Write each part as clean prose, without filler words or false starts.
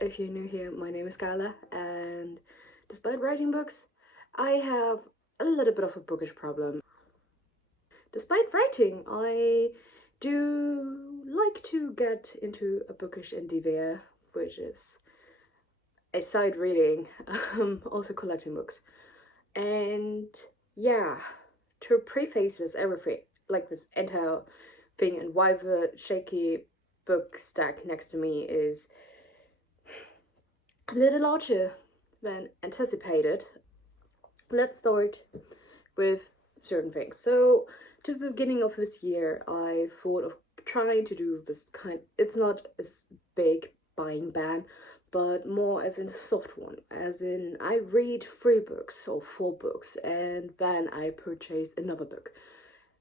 if you're new here, my name is Skyla, and despite writing books, I have a little bit of a bookish problem. Despite writing, I do like to get into a bookish endeavor, which is a side reading, also collecting books. And yeah, to preface this everything, like this entire thing, and why the shaky book stack next to me is a little larger than anticipated, let's start with certain things. So, to the beginning of this year, I thought of trying to do this it's not a big buying ban, but more as in a soft one, as in I read 3 books or 4 books and then I purchase another book.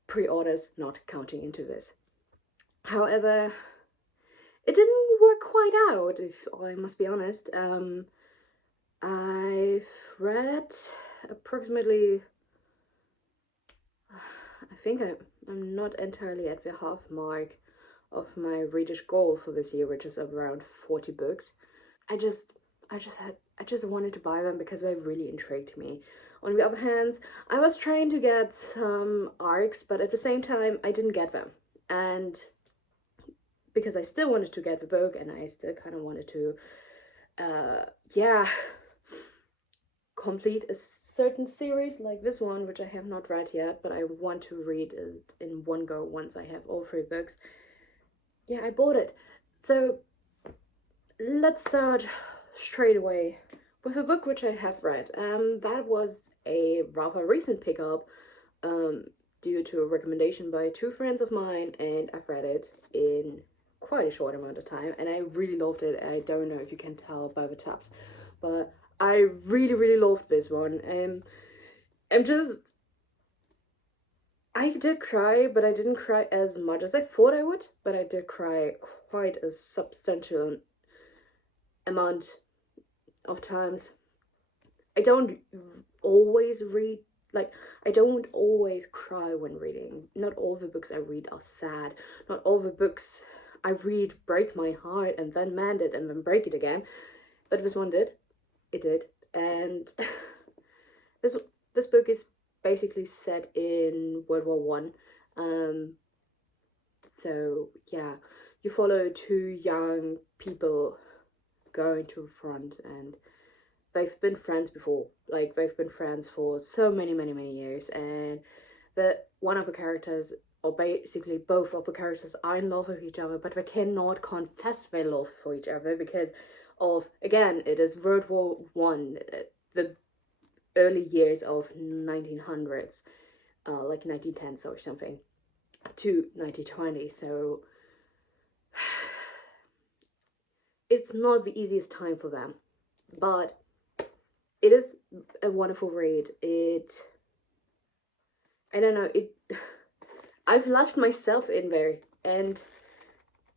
Pre-orders not counting into this. However, it didn't work quite out, if I must be honest. I've read approximately, I think I'm not entirely at the half mark of my readers goal for this year, which is around 40 books. I just wanted to buy them because they really intrigued me. On the other hand, I was trying to get some arcs, but at the same time I didn't get them. And because I still wanted to get the book and I still kind of wanted to complete a certain series like this one, which I have not read yet, but I want to read it in one go once I have all 3 books. Yeah, I bought it. So let's start straight away with a book which I have read. That was a rather recent pickup due to a recommendation by 2 friends of mine, and I've read it in quite a short amount of time, and I really loved it. I don't know if you can tell by the tabs, but I really loved this one. I did cry, but I didn't cry as much as I thought I would, but I did cry quite a substantial amount of times. I don't always read, I don't always cry when reading. Not all the books I read are sad. Not all the books I read break my heart and then mend it and then break it again. But this one did. It did. And this book is basically set in World War One. So yeah, you follow 2 young people going to the front, and they've been friends before. Like, they've been friends for so many years, and one of the characters, or basically both of the characters, are in love with each other, but they cannot confess their love for each other because of, again, it is World War One, the early years of 1900s, like 1910s or something, to 1920. So it's not the easiest time for them, but it is a wonderful read. I don't know, I've left myself in there, and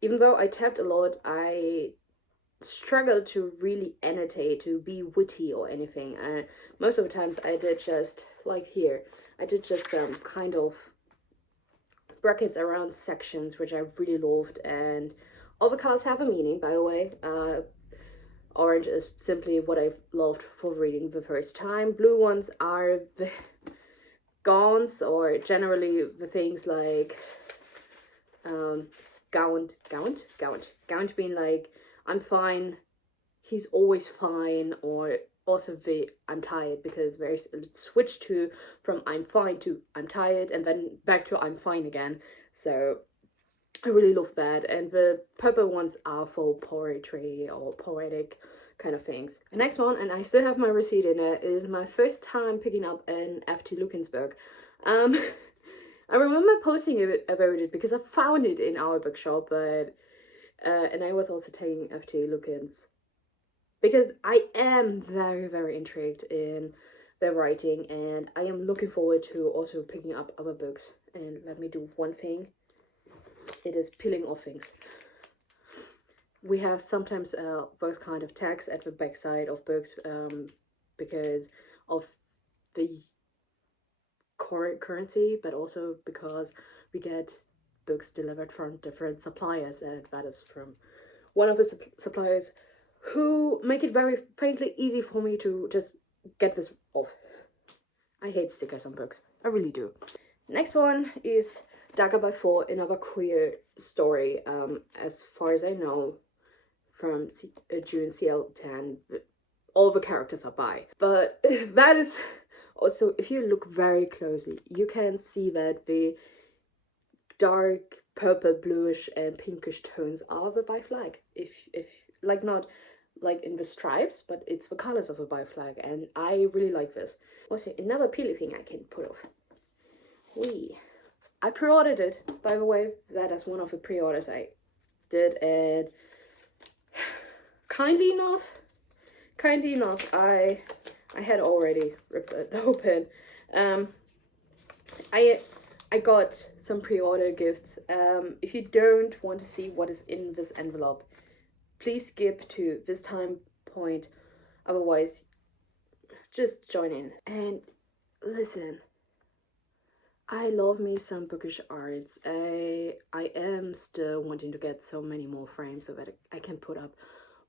even though I tapped a lot, I struggled to really annotate, to be witty or anything. Most of the times I did just, like here, I did just some kind of brackets around sections, which I really loved, and all the colors have a meaning, by the way. Orange is simply what I've loved for reading the first time. Blue ones are the gowns, or generally the things like gaunt being like, I'm fine, he's always fine, or also the I'm tired, because there's a switch from I'm fine to I'm tired, and then back to I'm fine again. So I really love that. And the purple ones are for poetry or poetic kind of things. The next one, and I still have my receipt in it, is my first time picking up an F.T. Lucan's book. I remember posting about it because I found it in our bookshop, but and I was also taking F.T. Lucan's because I am very intrigued in their writing, and I am looking forward to also picking up other books. And let me do one thing. It is peeling off things. We have sometimes those kind of tags at the backside of books because of the currency, but also because we get books delivered from different suppliers, and that is from one of the suppliers who make it very frankly easy for me to just get this off. I hate stickers on books. I really do. Next one is Dagger by Four, another queer story. As far as I know, from June CL10, all the characters are bi. But that is also, if you look very closely, you can see that the dark purple, bluish, and pinkish tones are the bi flag. If like, not like in the stripes, but it's the colors of a bi flag, and I really like this. Also, another peely thing I can put off. I pre-ordered it, by the way. That is one of the pre-orders I did, and kindly enough, I had already ripped it open. I got some pre-order gifts. If you don't want to see what is in this envelope, please skip to this time point. Otherwise, just join in. And listen, I love me some bookish arts. I am still wanting to get so many more frames so that I can put up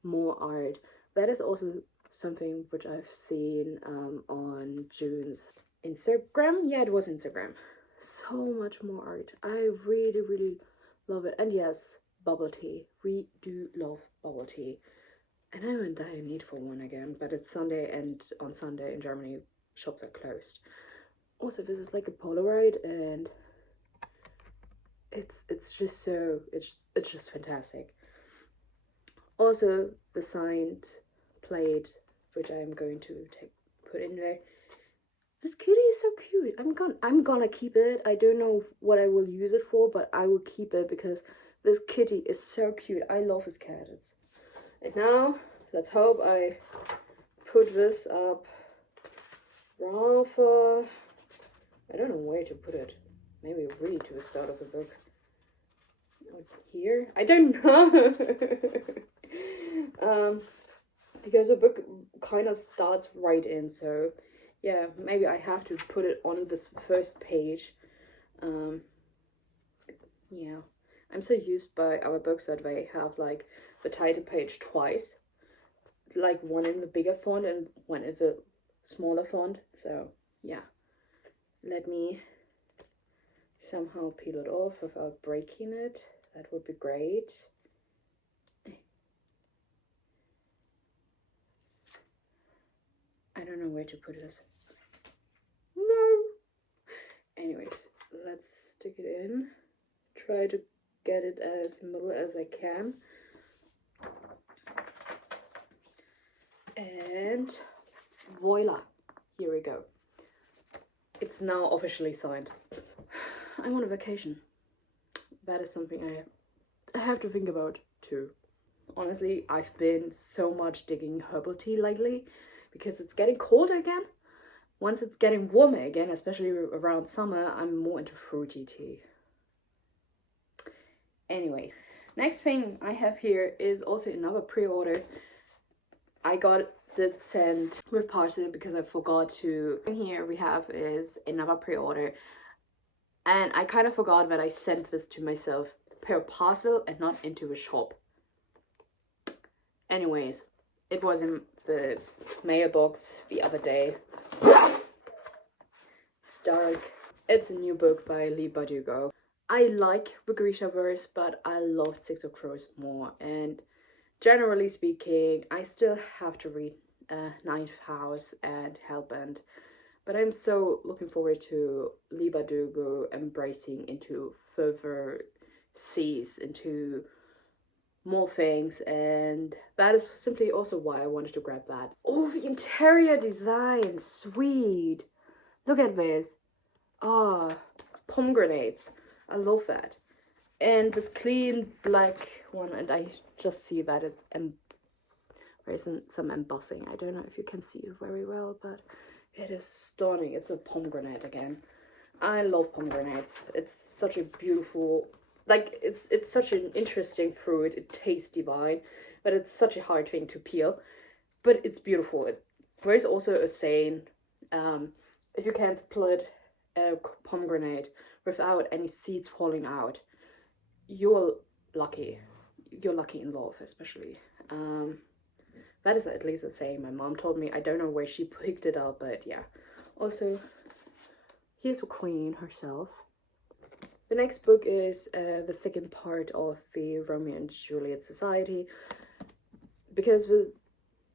more art. That is also something which I've seen on June's Instagram. Yeah, it was Instagram. So much more art. I really love it. And yes, bubble tea. We do love bubble tea. And I'm in dire need for one again, but it's Sunday, and on Sunday in Germany shops are closed. Also, this is like a Polaroid, and it's just so, it's just fantastic. Also, the signed plate, which I'm going to put in there. This kitty is so cute. I'm gonna keep it. I don't know what I will use it for, but I will keep it because this kitty is so cute. I love this cat. And now, let's hope I put this up rather, I don't know where to put it. Maybe really to the start of the book. Here? I don't know. Because the book kind of starts right in, so yeah, maybe I have to put it on this first page. Yeah, I'm so used by our books that they have like the title page twice, like one in the bigger font and one in the smaller font. So yeah, let me somehow peel it off without breaking it. That would be great. I don't know where to put this. No. Anyways, let's stick it in. Try to get it as middle as I can. And voila, here we go. It's now officially signed. I'm on a vacation. That is something I have to think about too. Honestly, I've been so much digging herbal tea lately because it's getting colder again. Once it's getting warmer again, especially around summer, I'm more into fruity tea. Anyway, next thing I have here is also another pre-order. I got it sent with parcel because I forgot to. Here we have is another pre-order, and I kind of forgot that I sent this to myself per parcel and not into the shop. Anyways, it was in the mailbox the other day. It's dark. It's a new book by Leigh Bardugo. I like the Grishaverse, but I love Six of Crows more, and generally speaking, I still have to read Ninth House and Hellbent, but I'm so looking forward to Leigh Bardugo embracing into further seas, into more things, and that is simply also why I wanted to grab that. Oh, the interior design, sweet. Look at this. Ah, pomegranates. I love that. And this clean black one, and I just see that it's there isn't some embossing. I don't know if you can see it very well, but it is stunning. It's a pomegranate again. I love pomegranates. It's such a beautiful, like, it's such an interesting fruit. It tastes divine, but it's such a hard thing to peel. But it's beautiful. There is also a saying, if you can split a pomegranate without any seeds falling out, you're lucky. You're lucky in love, especially. That is at least the same. My mom told me. I don't know where she picked it up, but yeah. Also, here's the Queen herself. The next book is the second part of the Romeo and Juliet Society, because the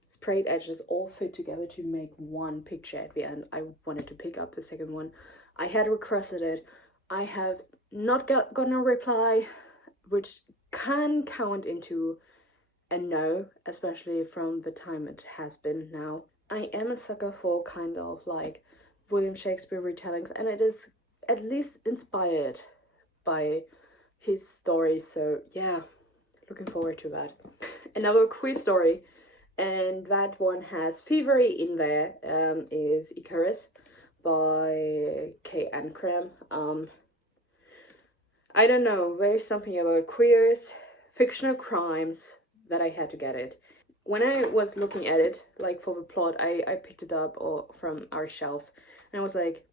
sprayed edges all fit together to make one picture at the end. I wanted to pick up the second one. I had requested it. I have not gotten a reply, which can count into a no, especially from the time it has been now. I am a sucker for kind of like William Shakespeare retellings, and it is at least inspired by his stories, so yeah, looking forward to that. Another queer story, and that one has Thievery in there, is Icarus by Kay Ancram. I don't know, there's something about queers, fictional crimes, that I had to get it. When I was looking at it, like for the plot, I picked it up from our shelves, and I was like,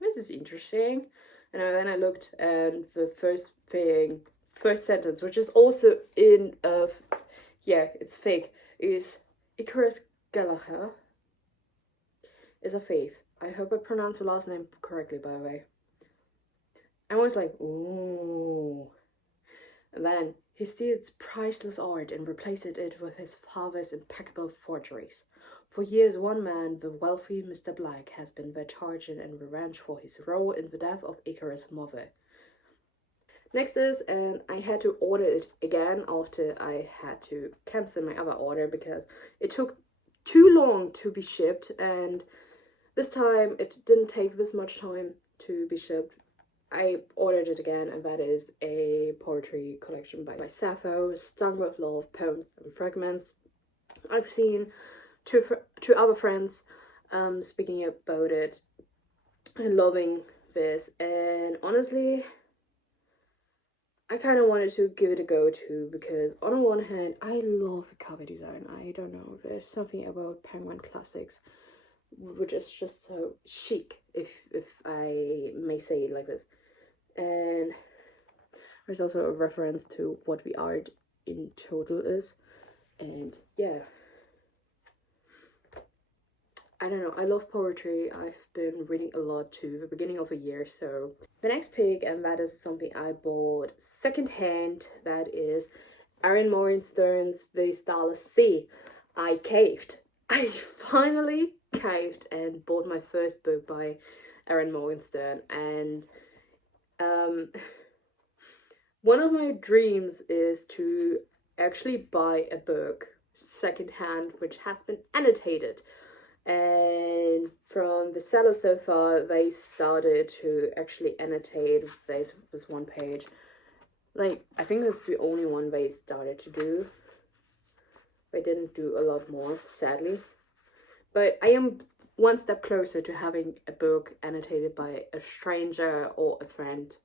this is interesting. And then I looked, and the first sentence, which is also in yeah, it's fake, is Icarus Gallagher is a thief. I hope I pronounced the last name correctly, by the way. I was like, ooh. And then he steals priceless art and replaces it with his father's impeccable forgeries. For years, one man, the wealthy Mr. Black, has been their target and revenge for his role in the death of Icarus' mother. Next is, and I had to order it again after I had to cancel my other order because it took too long to be shipped, and this time it didn't take this much time to be shipped. I ordered it again, and that is a poetry collection by Sappho, Stung with Love, Poems and Fragments. I've seen two other friends speaking about it and loving this, and honestly, I kind of wanted to give it a go too, because on the one hand, I love the cover design. I don't know, there's something about Penguin Classics which is just so chic, if I may say it like this. And there's also a reference to what the art in total is, and yeah, I don't know, I love poetry. I've been reading a lot to the beginning of the year. So the next pick, and that is something I bought secondhand, that is Erin Morgenstern's The Starless Sea. I caved. I finally caved and bought my first book by Erin Morgenstern, and one of my dreams is to actually buy a book secondhand which has been annotated. And from the seller so far, they started to actually annotate this one page. Like, I think that's the only one they started to do. They didn't do a lot more, sadly. But I am one step closer to having a book annotated by a stranger or a friend.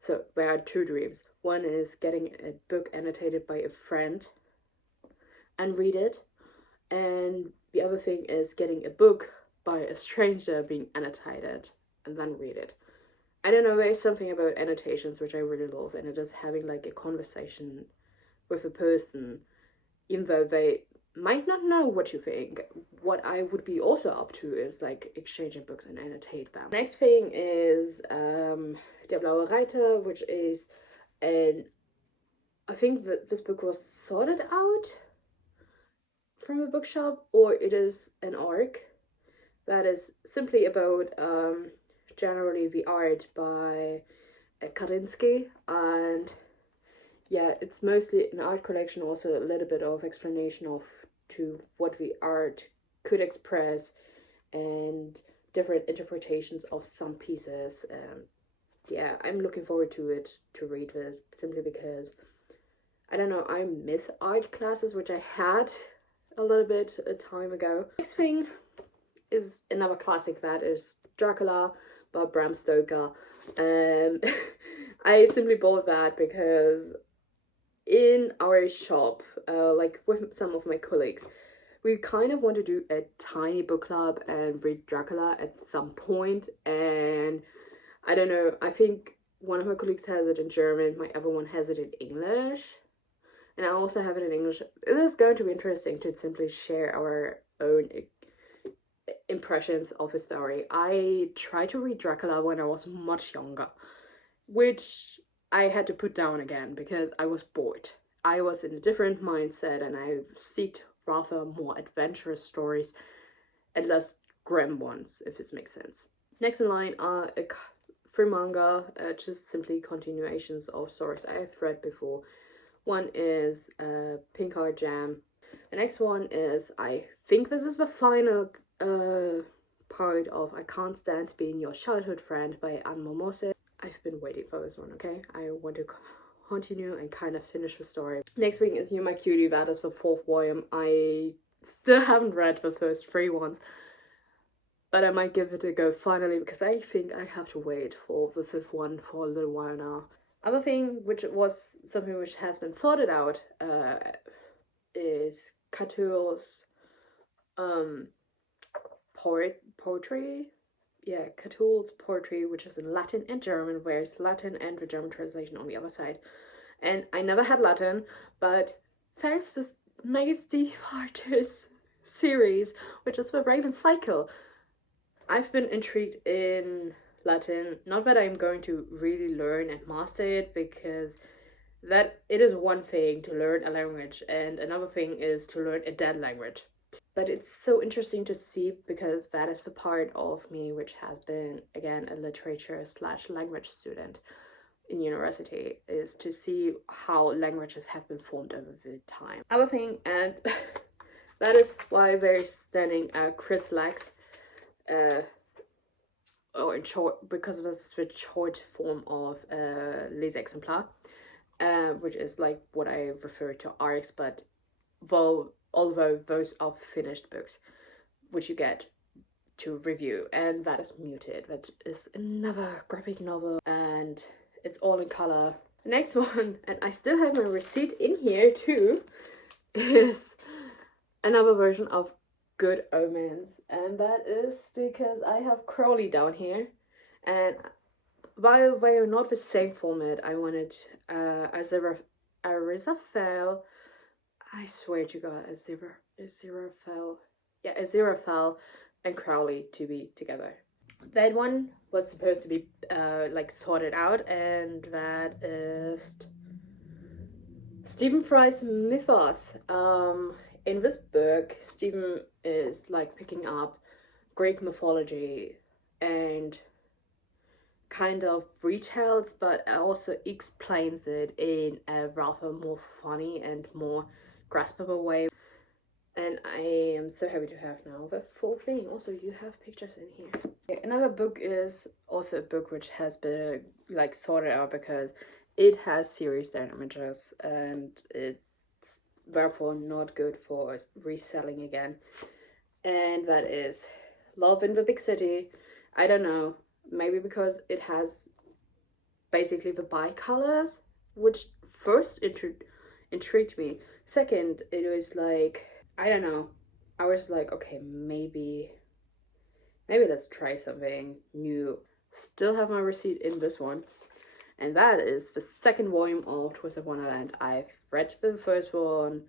So there are two dreams. One is getting a book annotated by a friend and read it. And the other thing is getting a book by a stranger being annotated and then read it. I don't know, there's something about annotations which I really love, and it is having like a conversation with a person, even though they might not know what you think. What I would be also up to is like exchanging books and annotate them. Next thing is Der Blaue Reiter, which is I think that this book was sorted out from a bookshop, or it is an arc that is simply about generally the art by Kandinsky, and yeah, it's mostly an art collection, also a little bit of explanation of to what the art could express and different interpretations of some pieces. Yeah, I'm looking forward to it, to read this, simply because I don't know, I miss art classes, which I had a little bit a time ago. Next thing is another classic, that is Dracula by Bram Stoker. I simply bought that because in our shop, like with some of my colleagues, we kind of want to do a tiny book club and read Dracula at some point, and I don't know, I think one of my colleagues has it in German, my other one has it in English, and I also have it in English. It is going to be interesting to simply share our own impressions of a story. I tried to read Dracula when I was much younger, which I had to put down again because I was bored. I was in a different mindset and I seeked rather more adventurous stories and less grim ones, if this makes sense. Next in line are three manga, just simply continuations of stories I have read before. One is Pink Heart Jam. The next one is, I think this is the final part of I Can't Stand Being Your Childhood Friend by Anne Momose. I've been waiting for this one, okay? I want to continue and kind of finish the story. Next week is You My Cutie. That is the 4th volume. I still haven't read the first 3 ones, but I might give it a go finally because I think I have to wait for the 5th one for a little while now. Other thing, which was something which has been sorted out, is Catull's poetry. Yeah, Catull's poetry, which is in Latin and German, whereas Latin and the German translation on the other side. And I never had Latin, but thanks to Maggie Steve Archer's series, which is the Raven Cycle, I've been intrigued in Latin. Not that I'm going to really learn and master it, because that it is one thing to learn a language and another thing is to learn a dead language. But it's so interesting to see, because that is the part of me which has been, again, a literature / language student in university, is to see how languages have been formed over the time. Other thing, and that is why they're standing Chris Lax, or in short, because this is the short form of Les Exemplars, which is like what I refer to arcs, but although those are finished books which you get to review, and that is Muted. That is another graphic novel and it's all in color. The next one, and I still have my receipt in here too, is another version of Good Omens, and that is because I have Crowley down here, and while they are not the same format, I wanted Aziraphale, I swear to God, Aziraphale and Crowley to be together. That one was supposed to be like sorted out, and that is Stephen Fry's Mythos. In this book, Stephen is like picking up Greek mythology and kind of retells, but also explains it in a rather more funny and more graspable way. And I am so happy to have now the full thing. Also, you have pictures in here. Another book is also a book which has been like sorted out because it has serious damages and it's therefore not good for reselling again. And that is Love in the Big City. I don't know, maybe because it has basically the bicolors, which first intrigued me. Second, it was like, I don't know, I was like, okay, maybe let's try something new. Still have my receipt in this one, and that is the 2nd volume of Twisted Wonderland. I've read the first one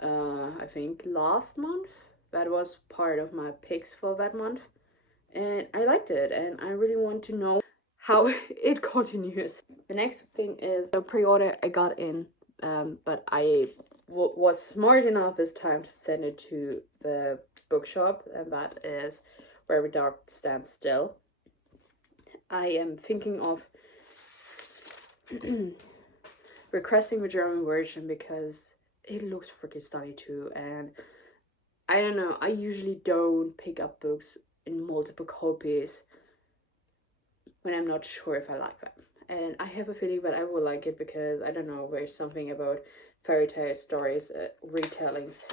I think last month. That was part of my picks for that month, and I liked it, and I really want to know how it continues. The next thing is the pre-order I got in, but I was smart enough this time to send it to the bookshop, and that is Where the Dark Stands Still. I am thinking of requesting the German version because it looks freaking stunning too, and I don't know, I usually don't pick up books in multiple copies when I'm not sure if I like them. And I have a feeling that I will like it because, I don't know, there's something about fairy tale stories, retellings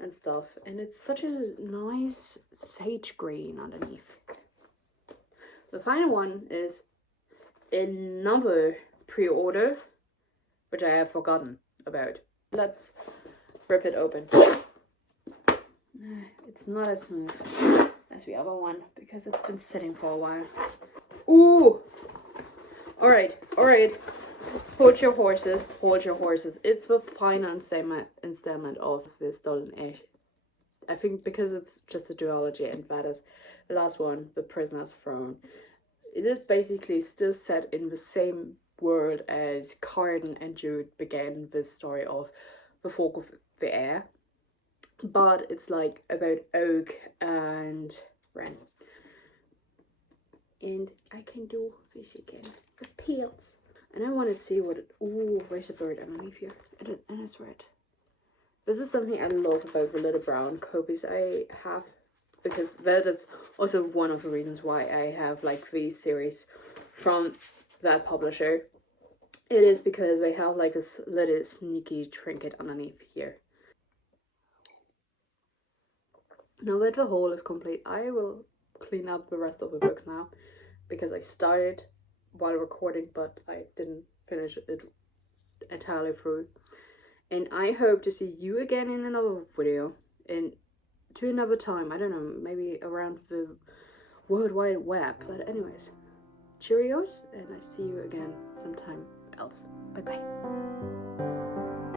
and stuff. And it's such a nice sage green underneath. The final one is another pre-order, which I have forgotten about. Let's rip it open. It's not as smooth as the other one because it's been sitting for a while. Ooh! Alright. Hold your horses, hold your horses. It's the final installment of the Stolen Edge. I think because it's just a duology, and that is the last one, The Prisoner's Throne. It is basically still set in the same world as Carden and Jude began this story of the Folk of the Air. But it's like about Oak and Ren. And I can do this again. The peels. And I want to see what it... Ooh, there's a bird underneath here. And it's red. This is something I love about the little brown copies I have. Because that is also one of the reasons why I have like these series from that publisher. It is because they have like this little sneaky trinket underneath here. Now that the hole is complete, I will clean up the rest of the books now. Because I started while recording, but I didn't finish it entirely through. And I hope to see you again in another video. And to another time, I don't know, maybe around the World Wide Web. But anyways, cheerios, and I see you again sometime else. Bye bye.